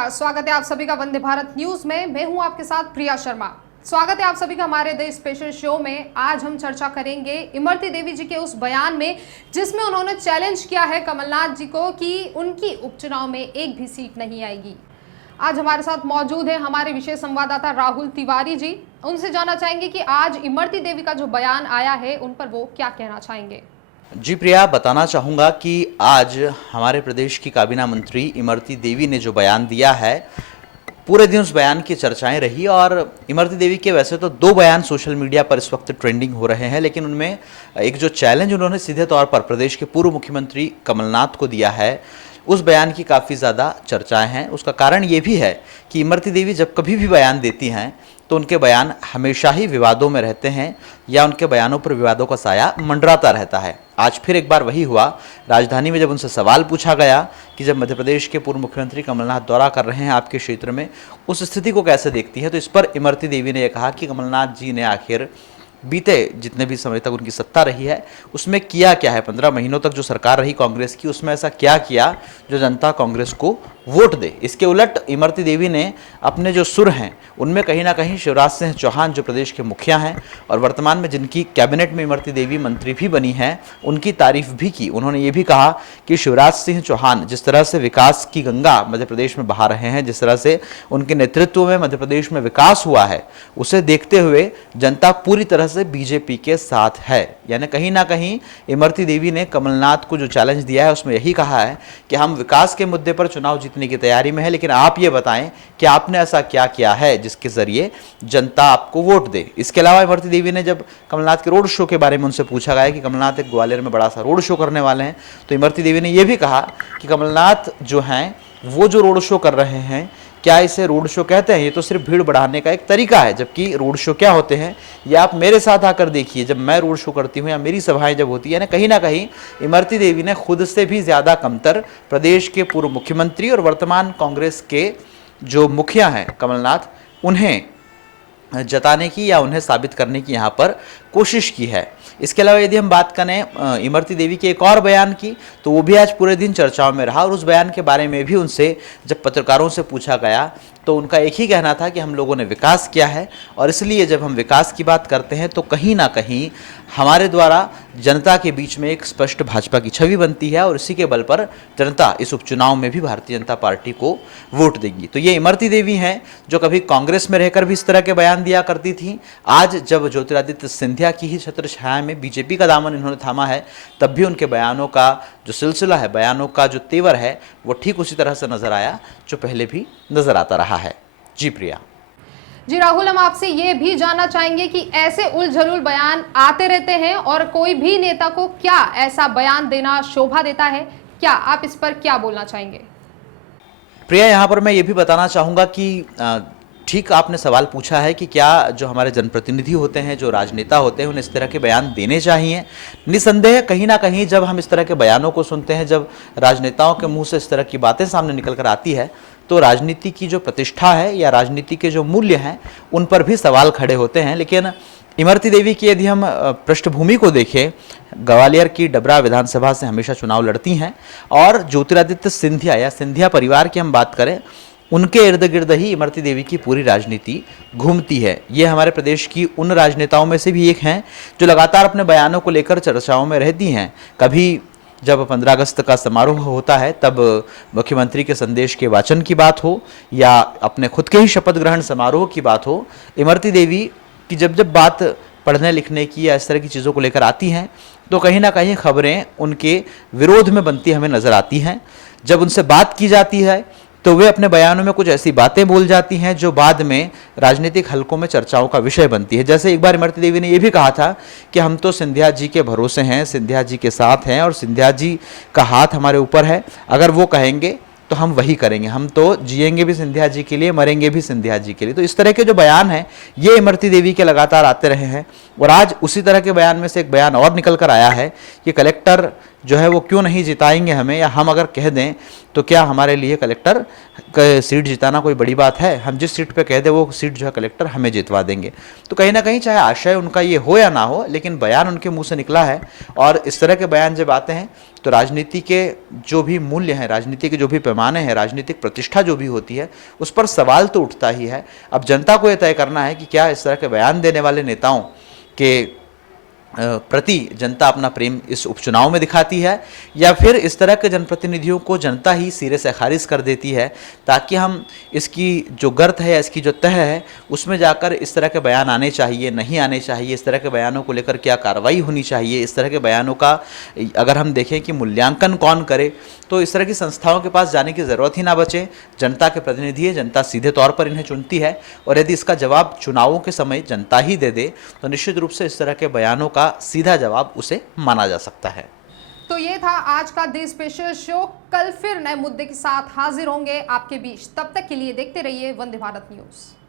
नमस्कार, स्वागत है आप सभी का वंदे भारत न्यूज में। मैं हूं आपके साथ प्रिया शर्मा। स्वागत है आप सभी का हमारे द स्पेशल शो में। आज हम चर्चा करेंगे इमरती देवी जी के उस बयान में जिसमें उन्होंने चैलेंज किया है कमलनाथ जी को कि उनकी उपचुनाव में एक भी सीट नहीं आएगी। आज हमारे साथ मौजूद है हमारे विशेष संवाददाता राहुल तिवारी जी। उनसे जानना चाहेंगे कि आज इमरती देवी का जो बयान आया है उन पर वो क्या कहना चाहेंगे। जी प्रिया, बताना चाहूँगा कि आज हमारे प्रदेश की काबीना मंत्री इमरती देवी ने जो बयान दिया है, पूरे दिन उस बयान की चर्चाएं रही। और इमरती देवी के वैसे तो दो बयान सोशल मीडिया पर इस वक्त ट्रेंडिंग हो रहे हैं, लेकिन उनमें एक जो चैलेंज उन्होंने सीधे तौर पर प्रदेश के पूर्व मुख्यमंत्री कमलनाथ को दिया है, उस बयान की काफ़ी ज़्यादा चर्चाएं हैं। उसका कारण ये भी है कि इमरती देवी जब कभी भी बयान देती हैं तो उनके बयान हमेशा ही विवादों में रहते हैं या उनके बयानों पर विवादों का साया मंडराता रहता है। आज फिर एक बार वही हुआ। राजधानी में जब उनसे सवाल पूछा गया कि जब मध्य प्रदेश के पूर्व मुख्यमंत्री कमलनाथ दौरा कर रहे हैं आपके क्षेत्र में, उस स्थिति को कैसे देखती है, तो इस पर इमरती देवी ने यह कहा कि कमलनाथ जी ने आखिर बीते जितने भी समय तक उनकी सत्ता रही है उसमें किया क्या है, 15 महीनों तक जो सरकार रही कांग्रेस की, उसमें ऐसा क्या किया जो जनता कांग्रेस को वोट दे। इसके उलट इमरती देवी ने अपने जो सुर हैं उनमें कहीं ना कहीं शिवराज सिंह चौहान जो प्रदेश के मुखिया हैं और वर्तमान में जिनकी कैबिनेट में इमरती देवी मंत्री भी बनी हैं, उनकी तारीफ भी की। उन्होंने ये भी कहा कि शिवराज सिंह चौहान जिस तरह से विकास की गंगा मध्य प्रदेश में बहा रहे हैं, जिस तरह से उनके नेतृत्व में मध्य प्रदेश में विकास हुआ है, उसे देखते हुए जनता पूरी तरह से बीजेपी के साथ है। यानी कहीं ना कहीं इमरती देवी ने कमलनाथ को जो चैलेंज दिया है उसमें यही कहा है कि हम विकास के मुद्दे पर चुनाव जीतने की तैयारी में है, लेकिन आप ये बताएं कि आपने ऐसा क्या किया है जिसके जरिए जनता आपको वोट दे। इसके अलावा इमरती देवी ने जब कमलनाथ के रोड शो के बारे में उनसे पूछा गया कि कमलनाथ एक ग्वालियर में बड़ा सा रोड शो करने वाले हैं, तो इमरती देवी ने यह भी कहा कि कमलनाथ जो हैं वो जो रोड शो कर रहे हैं, क्या इसे रोड शो कहते हैं? ये तो सिर्फ भीड़ बढ़ाने का एक तरीका है। जबकि रोड शो क्या होते हैं ये आप मेरे साथ आकर देखिए, जब मैं रोड शो करती हूँ या मेरी सभाएं जब होती है ना कहीं इमरती देवी ने खुद से भी ज़्यादा कमतर प्रदेश के पूर्व मुख्यमंत्री और वर्तमान कांग्रेस के जो मुखिया हैं कमलनाथ, उन्हें जताने की या उन्हें साबित करने की यहाँ पर कोशिश की है। इसके अलावा यदि हम बात करें इमरती देवी के एक और बयान की, तो वो भी आज पूरे दिन चर्चाओं में रहा। और उस बयान के बारे में भी उनसे जब पत्रकारों से पूछा गया तो उनका एक ही कहना था कि हम लोगों ने विकास किया है और इसलिए जब हम विकास की बात करते हैं तो कहीं ना कहीं हमारे द्वारा जनता के बीच में एक स्पष्ट भाजपा की छवि बनती है और इसी के बल पर जनता इस उपचुनाव में भी भारतीय जनता पार्टी को वोट देगी। तो ये इमरती देवी हैं जो कभी कांग्रेस में रहकर भी इस तरह के बयान दिया करती थी। आज जब ज्योतिरादित्य सिंधिया की ही छत्र छाया में बीजेपी का दामन इन्होंने थामा है, तब भी उनके बयानों का जो सिलसिला है, बयानों का जो तेवर है, वो ठीक उसी तरह से नजर आया जो पहले भी नजर आता रहा है। जी प्रिया। जी राहुल, हम आपसे ये भी जानना चाहेंगे कि ऐसे उलझुल बयान आते रहते हैं और कोई भी नेता को क्या ऐसा बयान देना शोभा देता है? क्या आप इस पर क्या बोलना चाहेंगे? प्रिया, यहाँ पर मैं ये भी बताना चाहूँगा कि ठीक आपने सवाल पूछा है कि क्या जो हमारे जनप्रतिनिधि होते हैं, जो राजनेता होते हैं, उन्हें इस तरह के बयान देने चाहिए। निसंदेह कहीं ना कहीं जब हम इस तरह के बयानों को सुनते हैं, जब राजनेताओं के मुंह से इस तरह की बातें सामने निकल कर आती है, तो राजनीति की जो प्रतिष्ठा है या राजनीति के जो मूल्य हैं उन पर भी सवाल खड़े होते हैं। लेकिन इमरती देवी की यदि हम पृष्ठभूमि को देखें, ग्वालियर की डबरा विधानसभा से हमेशा चुनाव लड़ती हैं और ज्योतिरादित्य सिंधिया या सिंधिया परिवार की हम बात करें, उनके इर्द गिर्द ही इमरती देवी की पूरी राजनीति घूमती है। ये हमारे प्रदेश की उन राजनेताओं में से भी एक हैं जो लगातार अपने बयानों को लेकर चर्चाओं में रहती हैं। कभी जब 15 अगस्त का समारोह होता है तब मुख्यमंत्री के संदेश के वाचन की बात हो या अपने खुद के ही शपथ ग्रहण समारोह की बात हो, इमरती देवी की जब बात पढ़ने लिखने की या इस तरह की चीज़ों को लेकर आती हैं तो कहीं ना कहीं खबरें उनके विरोध में बनती हमें नज़र आती हैं। जब उनसे बात की जाती है तो वे अपने बयानों में कुछ ऐसी बातें बोल जाती हैं जो बाद में राजनीतिक हलकों में चर्चाओं का विषय बनती है। जैसे एक बार इमरती देवी ने यह भी कहा था कि हम तो सिंधिया जी के भरोसे हैं, सिंधिया जी के साथ हैं और सिंधिया जी का हाथ हमारे ऊपर है, अगर वो कहेंगे तो हम वही करेंगे, हम तो जिएंगे भी सिंधिया जी के लिए, मरेंगे भी सिंधिया जी के लिए। तो इस तरह के जो बयान हैं ये इमरती देवी के लगातार आते रहे हैं और आज उसी तरह के बयान में से एक बयान और निकल कर आया है कि कलेक्टर जो है वो क्यों नहीं जिताएंगे हमें, या हम अगर कह दें तो क्या हमारे लिए कलेक्टर सीट जिताना कोई बड़ी बात है, हम जिस सीट पे कह दें वो सीट जो है कलेक्टर हमें जितवा देंगे। तो कहीं ना कहीं चाहे आशय उनका ये हो या ना हो, लेकिन बयान उनके मुंह से निकला है। और इस तरह के बयान जब आते हैं तो राजनीति के जो भी मूल्य हैं, राजनीति के जो भी पैमाने हैं, राजनीतिक प्रतिष्ठा जो भी होती है, उस पर सवाल तो उठता ही है। अब जनता को यह तय करना है कि क्या इस तरह के बयान देने वाले नेताओं के प्रति जनता अपना प्रेम इस उपचुनाव में दिखाती है, या फिर इस तरह के जनप्रतिनिधियों को जनता ही सिरे से खारिज कर देती है, ताकि हम इसकी जो गर्त है या इसकी जो तह है उसमें जाकर इस तरह के बयान आने चाहिए, नहीं आने चाहिए, इस तरह के बयानों को लेकर क्या कार्रवाई होनी चाहिए, इस तरह के बयानों का अगर हम देखें कि मूल्यांकन कौन करे, तो इस तरह की संस्थाओं के पास जाने की ज़रूरत ही ना बचे। जनता के प्रतिनिधि है, जनता सीधे तौर पर इन्हें चुनती है, और यदि इसका जवाब चुनावों के समय जनता ही दे दे तो निश्चित रूप से इस तरह के बयानों का सीधा जवाब उसे माना जा सकता है। तो ये था आज का दी स्पेशल शो। कल फिर नए मुद्दे के साथ हाजिर होंगे आपके बीच। तब तक के लिए देखते रहिए वंदे भारत न्यूज।